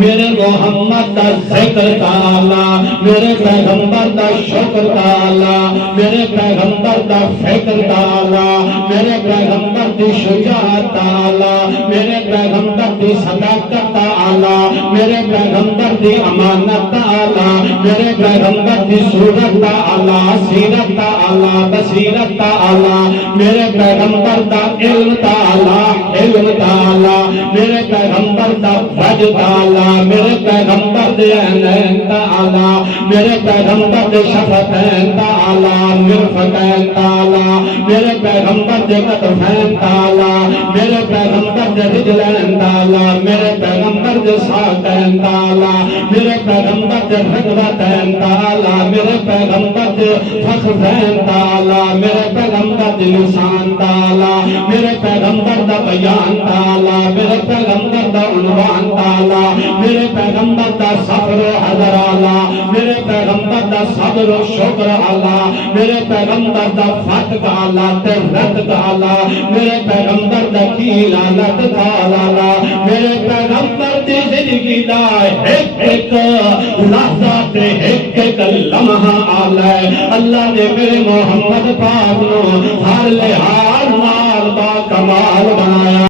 میرے محمد دا ذکر تعالی، میرے پیغمبر دا شکر تعالی، میرے پیغمبر دا فکر تعالی، میرے پیغمبر دی شجاعت تعالی، میرے پیغمبر دی صداقت تعالی، میرے پیغمبر دی امانت تعالی، میرے پیغمبر دی صورت تعالی، سیرت تعالی، بصیرت تعالی، میرے پیغمبر دا علم تعالی، علم تعالی، میرے پیغمبر دا وجہ تعالی، میرے پیغمبر دے عینین تعالی، میرے پیغمبر دے شفتین تعالی، مرفقین تعالی، میرے پیغمبر دے کتفین تعالی، میرے پیغمبر دے رجلین تعالی، میرے پیغمبر دے ساقین تعالی، میرے پیغمبر دے رغبتین تعالی، میرے پیغمبر دے فخذین تعالی، میرے پیغمبر دے لسان تعالی، میرے پیغمبر دا بیان تعالی، میرے پیغمبر دا عنوان تعالی، میرے پیغمبر دا صبر و حضر اعلی، میرے پیغمبر دا صبر و شکر اعلی، میرے پیغمبر دا فتح اعلی، ترت اعلی، میرے پیغمبر دا کیل اعلی تعالی، میرے پیغمبر دی زندگی دا ایک لحظہ تے ایک لمحہ اعلی، اللہ نے میرے محمد پاک نو ہر لحاظ نال با کمال بنایا۔